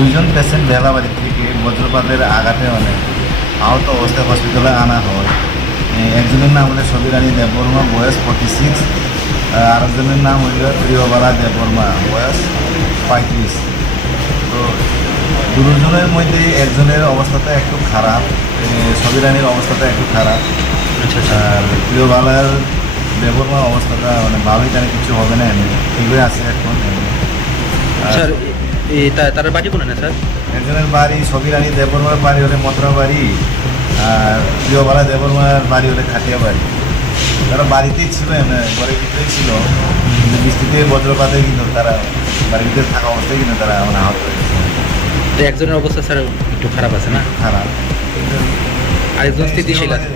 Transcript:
দুইজন পেশেন্ট বেলাবাড়ি থেকে বজ্রপাতের আঘাতে আহত অবস্থায় হসপিটালে আনা হয়। একজনের নাম হলো সবিরানী দেববর্মা, বয়স 46। আর একজনের নাম হইল প্রিয়বালা দেববর্মা, বয়স 35। তো দুজনের মধ্যে একজনের অবস্থাটা একটু খারাপ, সবিরানীর অবস্থাটা একটু খারাপ। আর প্রিয়বালার দেববর্মার অবস্থাটা ভালোই, জানে কিছু হবে না, এমনি ঠিকই আছে এখন। স্যার তার বাড়ি বলে না স্যার? একজনের বাড়ি সবিরানী দেববর্মার বাড়ি হলে মথুরা বাড়ি, আর প্রিয়বালা দেববর্মার বাড়ি হলে খাটিয়া বাড়ি। তারা বাড়িতেই ছিল, ঘরের ভিতরেই ছিল, কিন্তু বৃষ্টিতে বজ্রপাতে কিন্তু তারা বাড়ির ভিতরে থাকা অবস্থায় কিন্তু তারা আহত হয়েছে। তো একজনের অবস্থা স্যার একটু খারাপ আছে না, খারাপ, আরেকজন স্থিতিশীল আছে।